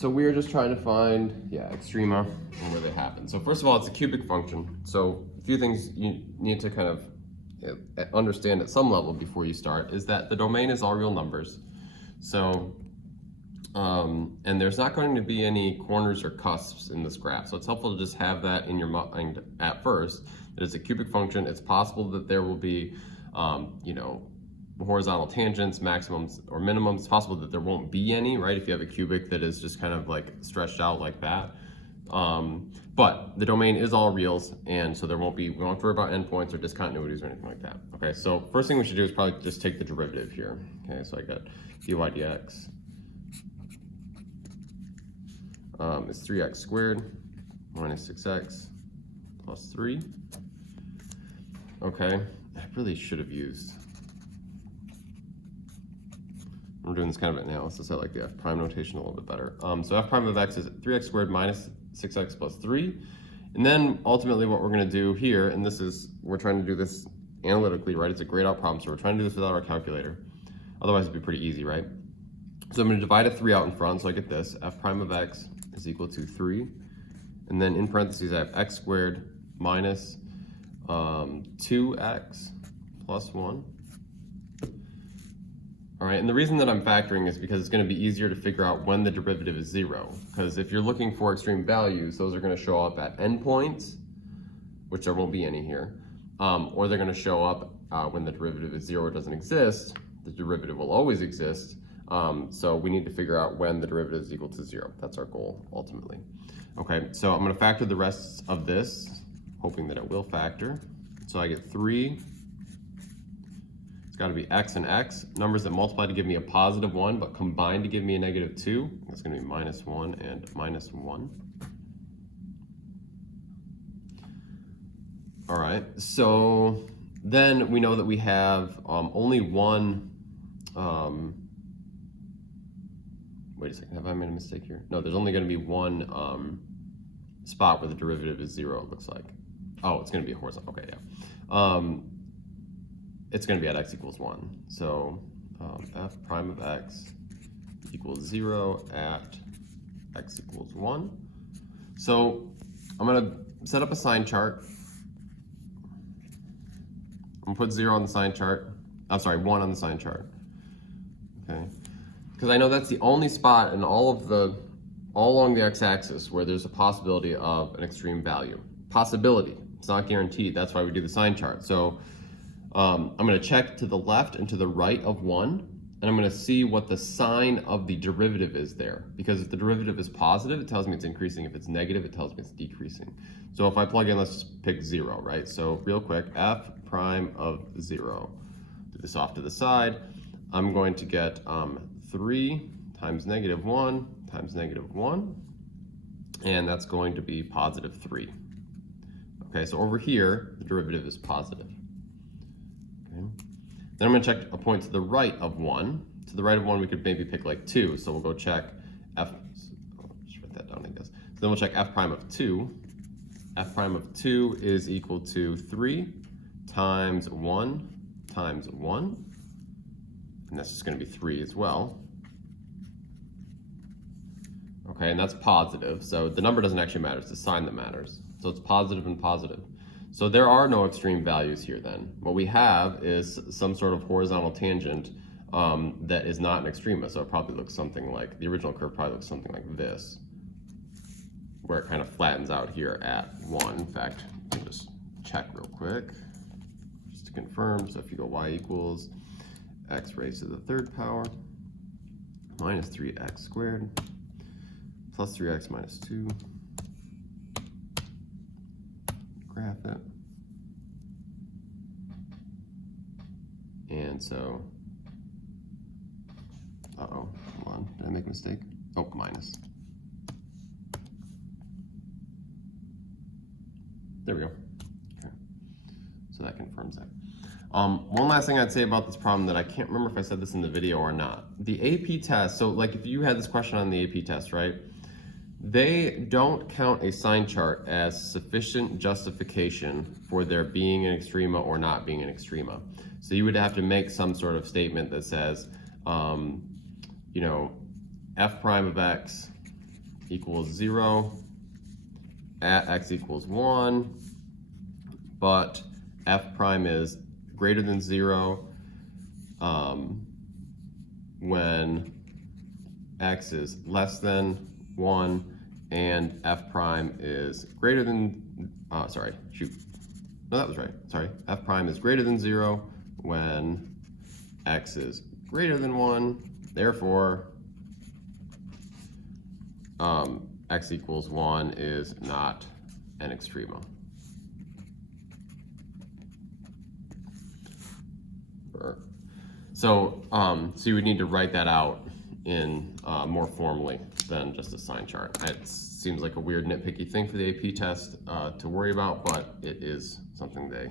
So we're just trying to find, extrema and where they happen. So first of all, it's a cubic function. So a few things you need to kind of understand at some level before you start is that the domain is all real numbers. So, and there's not going to be any corners or cusps in this graph. So it's helpful to just have that in your mind at first. That it's a cubic function. It's possible that there will be, horizontal tangents, maximums or minimums. It's possible that there won't be any, right? If you have a cubic that is just kind of like stretched out like that. But the domain is all reals, and so we won't worry about endpoints or discontinuities or anything like that. Okay, so first thing we should do is probably just take the derivative here. Okay, so I got dy dx is 3x squared minus 6x plus 3. Okay, I really should have used, I'm doing this kind of analysis. I like the f prime notation a little bit better. So f prime of x is 3x squared minus 6x plus 3. And then ultimately what we're going to do here, and we're trying to do this analytically, right? It's a grayed out problem, so we're trying to do this without our calculator. Otherwise it'd be pretty easy, right? So I'm going to divide a 3 out in front, so I get this. F prime of x is equal to 3. And then in parentheses I have x squared minus 2x plus 1. All right, and the reason that I'm factoring is because it's going to be easier to figure out when the derivative is 0. Because if you're looking for extreme values, those are going to show up at endpoints, which there won't be any here, or they're going to show up when the derivative is 0 or doesn't exist. The derivative will always exist, so we need to figure out when the derivative is equal to 0. That's our goal, ultimately. Okay, so I'm going to factor the rest of this, hoping that it will factor. So I get 3. Got to be x and x, numbers that multiply to give me a positive 1 but combine to give me a negative 2. That's going to be minus 1 and minus 1. All right, so then we know that we have only one, wait a second, have I made a mistake here? No, there's only going to be one spot where the derivative is 0, it looks like. Oh, it's going to be a horizontal, okay, yeah. It's going to be at x equals 1. So f prime of x equals 0 at x equals 1. So I'm going to set up a sign chart. I'm going to put 0 on the sign chart. I'm sorry, 1 on the sign chart. Okay, because I know that's the only spot in all along the x-axis where there's a possibility of an extreme value. Possibility. It's not guaranteed. That's why we do the sign chart. So I'm going to check to the left and to the right of 1, and I'm going to see what the sign of the derivative is there. Because if the derivative is positive, it tells me it's increasing. If it's negative, it tells me it's decreasing. So if I plug in, let's just pick 0, right? So real quick, f prime of 0. Do this off to the side. I'm going to get 3 times negative 1 times negative 1, and that's going to be positive 3. Okay, so over here, the derivative is positive. Okay. Then I'm going to check a point to the right of 1. To the right of 1, we could maybe pick like 2. So we'll go check f. I'll just write that down, I guess. So then we'll check f prime of 2. F prime of 2 is equal to 3 times 1 times 1. And that's just going to be 3 as well. Okay, and that's positive. So the number doesn't actually matter. It's the sign that matters. So it's positive and positive. So there are no extreme values here then. What we have is some sort of horizontal tangent that is not an extrema. So it probably looks something like, the original curve probably looks something like this, where it kind of flattens out here at 1. In fact, I'll just check real quick, just to confirm. So if you go y equals x raised to the 3rd power minus 3x squared plus 3x minus 2, graph it. And so, hold on, did I make a mistake? Oh, minus. There we go. Okay, so that confirms that. One last thing I'd say about this problem that I can't remember if I said this in the video or not. The AP test, so like if you had this question on the AP test, right? They don't count a sign chart as sufficient justification for there being an extrema or not being an extrema. So you would have to make some sort of statement that says, f prime of x equals 0 at x equals 1, but f prime is greater than 0 when x is less than 1, and f prime is greater than, no, that was right, f prime is greater than 0 when x is greater than 1, therefore x equals 1 is not an extrema. So you would need to write that out in more formally than just a sign chart. It seems like a weird nitpicky thing for the AP test to worry about, but it is something they